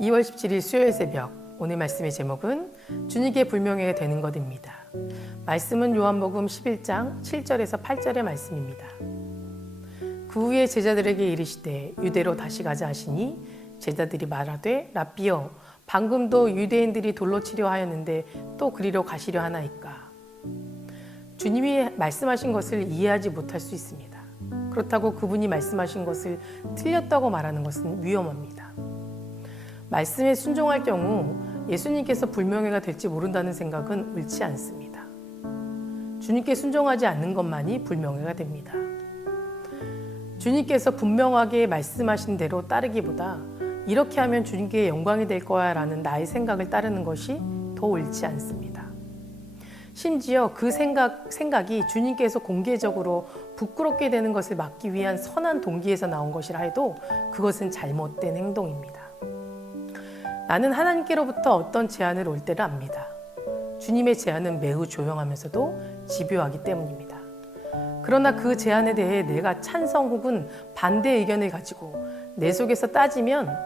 2월 17일 수요일 새벽, 오늘 말씀의 제목은 주님께 불명예가 되는 것입니다. 말씀은 요한복음 11장 7절에서 8절의 말씀입니다. 그 후에 제자들에게 이르시되 유대로 다시 가자 하시니 제자들이 말하되 랍비여 방금도 유대인들이 돌로 치려 하였는데 또 그리로 가시려 하나이까. 주님이 말씀하신 것을 이해하지 못할 수 있습니다. 그렇다고 그분이 말씀하신 것을 틀렸다고 말하는 것은 위험합니다. 말씀에 순종할 경우 예수님께서 불명예가 될지 모른다는 생각은 옳지 않습니다. 주님께 순종하지 않는 것만이 불명예가 됩니다. 주님께서 분명하게 말씀하신 대로 따르기보다 이렇게 하면 주님께 영광이 될 거야 라는 나의 생각을 따르는 것이 더 옳지 않습니다. 심지어 그 생각이 주님께서 공개적으로 부끄럽게 되는 것을 막기 위한 선한 동기에서 나온 것이라 해도 그것은 잘못된 행동입니다. 나는 하나님께로부터 어떤 제안을 올 때를 압니다. 주님의 제안은 매우 조용하면서도 집요하기 때문입니다. 그러나 그 제안에 대해 내가 찬성 혹은 반대 의견을 가지고 내 속에서 따지면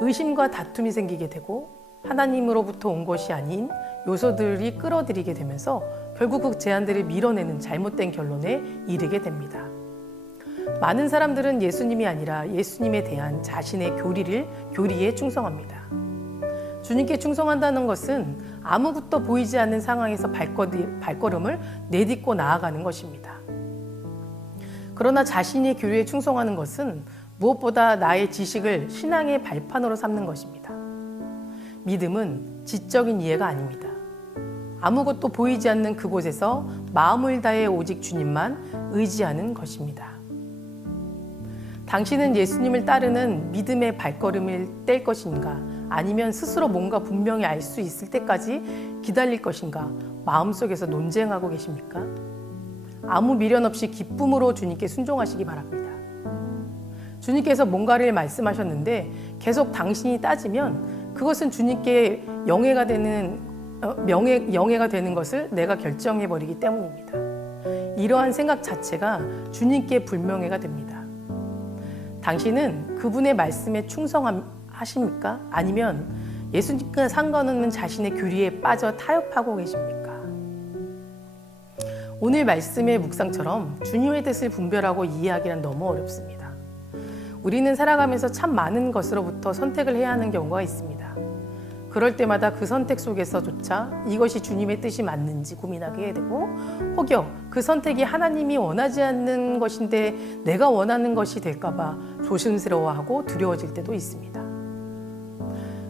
의심과 다툼이 생기게 되고 하나님으로부터 온 것이 아닌 요소들이 끌어들이게 되면서 결국 그 제안들을 밀어내는 잘못된 결론에 이르게 됩니다. 많은 사람들은 예수님이 아니라 예수님에 대한 자신의 교리에 충성합니다. 주님께 충성한다는 것은 아무것도 보이지 않는 상황에서 발걸음을 내딛고 나아가는 것입니다. 그러나 자신의 교리에 충성하는 것은 무엇보다 나의 지식을 신앙의 발판으로 삼는 것입니다. 믿음은 지적인 이해가 아닙니다. 아무것도 보이지 않는 그곳에서 마음을 다해 오직 주님만 의지하는 것입니다. 당신은 예수님을 따르는 믿음의 발걸음을 뗄 것인가? 아니면 스스로 뭔가 분명히 알 수 있을 때까지 기다릴 것인가? 마음속에서 논쟁하고 계십니까? 아무 미련 없이 기쁨으로 주님께 순종하시기 바랍니다. 주님께서 뭔가를 말씀하셨는데 계속 당신이 따지면 그것은 주님께 영예가 되는 것을 내가 결정해버리기 때문입니다. 이러한 생각 자체가 주님께 불명예가 됩니다. 당신은 그분의 말씀에 충성하십니까? 아니면 예수님과 상관없는 자신의 교리에 빠져 타협하고 계십니까? 오늘 말씀의 묵상처럼 주님의 뜻을 분별하고 이해하기란 너무 어렵습니다. 우리는 살아가면서 참 많은 것으로부터 선택을 해야 하는 경우가 있습니다. 그럴 때마다 그 선택 속에서조차 이것이 주님의 뜻이 맞는지 고민하게 되고 혹여 그 선택이 하나님이 원하지 않는 것인데 내가 원하는 것이 될까봐 조심스러워하고 두려워질 때도 있습니다.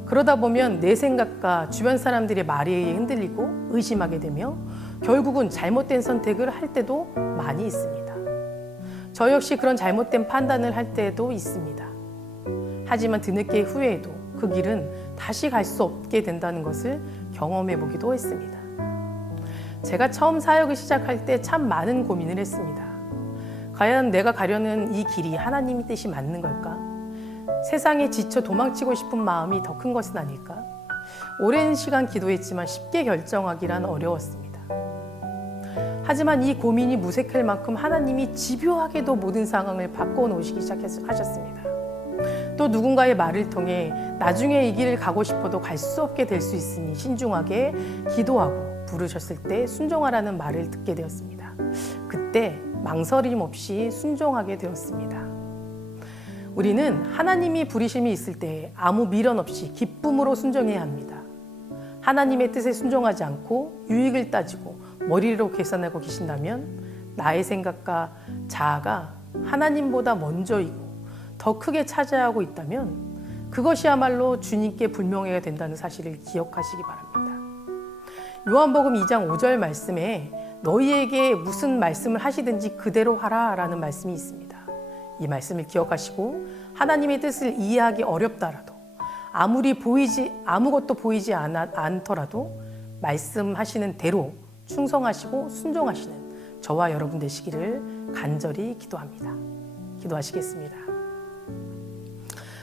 그러다 보면 내 생각과 주변 사람들의 말에 의해 흔들리고 의심하게 되며 결국은 잘못된 선택을 할 때도 많이 있습니다. 저 역시 그런 잘못된 판단을 할 때도 있습니다. 하지만 뒤늦게 후회해도 그 길은 다시 갈 수 없게 된다는 것을 경험해 보기도 했습니다. 제가 처음 사역을 시작할 때 참 많은 고민을 했습니다. 과연 내가 가려는 이 길이 하나님의 뜻이 맞는 걸까? 세상에 지쳐 도망치고 싶은 마음이 더 큰 것은 아닐까? 오랜 시간 기도했지만 쉽게 결정하기란 어려웠습니다. 하지만 이 고민이 무색할 만큼 하나님이 집요하게도 모든 상황을 바꿔놓으시기 시작하셨습니다. 또 누군가의 말을 통해 나중에 이 길을 가고 싶어도 갈 수 없게 될 수 있으니 신중하게 기도하고 부르셨을 때 순종하라는 말을 듣게 되었습니다. 그때 망설임 없이 순종하게 되었습니다. 우리는 하나님이 부르심이 있을 때 아무 미련 없이 기쁨으로 순종해야 합니다. 하나님의 뜻에 순종하지 않고 유익을 따지고 머리로 계산하고 계신다면 나의 생각과 자아가 하나님보다 먼저이고 더 크게 차지하고 있다면 그것이야말로 주님께 불명예가 된다는 사실을 기억하시기 바랍니다. 요한복음 2장 5절 말씀에 너희에게 무슨 말씀을 하시든지 그대로 하라 라는 말씀이 있습니다. 이 말씀을 기억하시고 하나님의 뜻을 이해하기 어렵다라도 아무것도 보이지 않더라도 말씀하시는 대로 충성하시고 순종하시는 저와 여러분 되시기를 간절히 기도합니다. 기도하시겠습니다.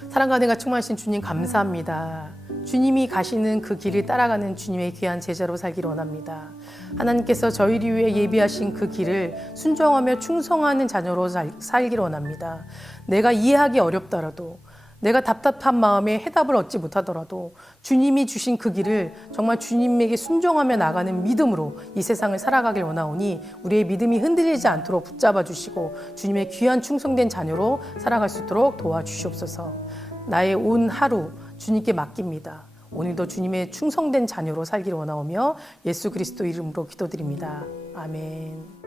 사랑과 은혜가 충만하신 주님 감사합니다. 주님이 가시는 그 길을 따라가는 주님의 귀한 제자로 살기를 원합니다. 하나님께서 저희를 위해 예비하신 그 길을 순종하며 충성하는 자녀로 살기를 원합니다. 내가 이해하기 어렵더라도 내가 답답한 마음에 해답을 얻지 못하더라도 주님이 주신 그 길을 정말 주님에게 순종하며 나가는 믿음으로 이 세상을 살아가길 원하오니 우리의 믿음이 흔들리지 않도록 붙잡아 주시고 주님의 귀한 충성된 자녀로 살아갈 수 있도록 도와주시옵소서. 나의 온 하루 주님께 맡깁니다. 오늘도 주님의 충성된 자녀로 살기를 원하오며 예수 그리스도 이름으로 기도드립니다. 아멘.